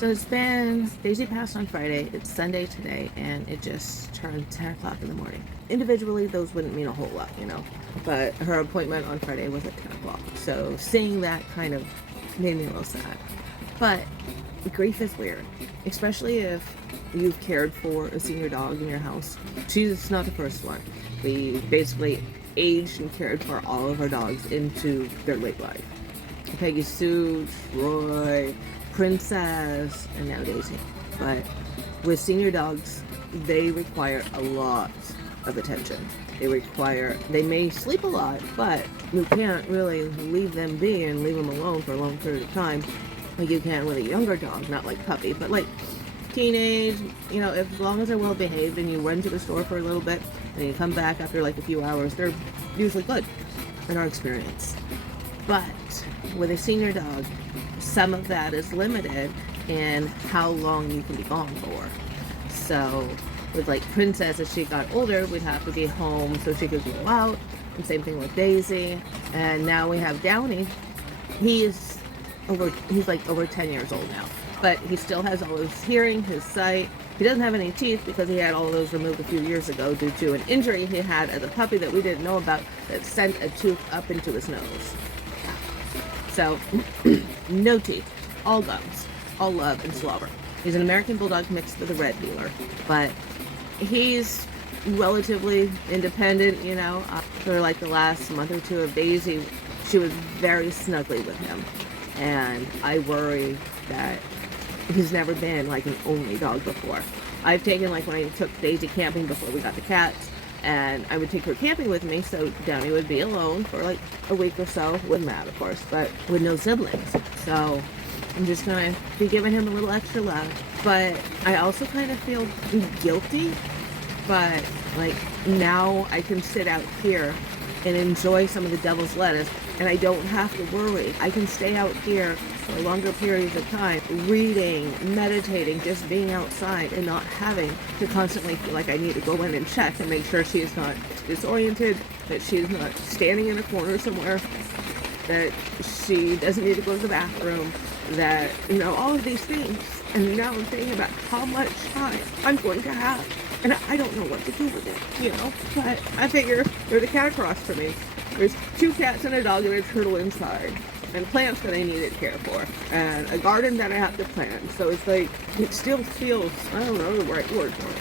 So it's been, Daisy passed on Friday, it's Sunday today, and it just turned 10 o'clock in the morning. Individually, those wouldn't mean a whole lot, but her appointment on Friday was at 10 o'clock. So seeing that kind of made me a little sad. But grief is weird, especially if you've cared for a senior dog in your house. She's not the first one. We basically aged and cared for all of our dogs into their late life. Peggy Sue, Roy, Princess, and now Daisy. But with senior dogs, they require a lot of attention. They may sleep a lot, but you can't really leave them be and leave them alone for a long period of time like you can with a younger dog, not like puppy, but like teenage, as long as they're well behaved and you run to the store for a little bit and you come back after like a few hours, they're usually good in our experience. But with a senior dog, some of that is limited in how long you can be gone for. So with like Princess, as she got older, we'd have to be home so she could go out. And same thing with Daisy. And now we have Downy. He's like over 10 years old now, but he still has all his hearing, his sight. He doesn't have any teeth because he had all of those removed a few years ago due to an injury he had as a puppy that we didn't know about that sent a tooth up into his nose. So, no teeth, all gums, all love and slobber. He's an American Bulldog mixed with a Red Heeler, but he's relatively independent, For like the last month or two of Daisy, she was very snuggly with him. And I worry that he's never been like an only dog before. I've taken, like when I took Daisy camping before we got the cats, and I would take her camping with me, so Downy would be alone for like a week or so, with Matt of course, but with no siblings. So I'm just gonna be giving him a little extra love. But I also kind of feel guilty, but like now I can sit out here and enjoy some of the devil's lettuce, and I don't have to worry. I can stay out here for longer periods of time, reading, meditating, just being outside and not having to constantly feel like I need to go in and check and make sure she's not disoriented, that she's not standing in a corner somewhere, that she doesn't need to go to the bathroom, that, all of these things. And now I'm thinking about how much time I'm going to have. And I don't know what to do with it, But I figure there's a cat across from me. There's 2 cats and a dog and a turtle inside. And plants that I need to care for. And a garden that I have to plant. So it's like, it still feels, I don't know the right word for it.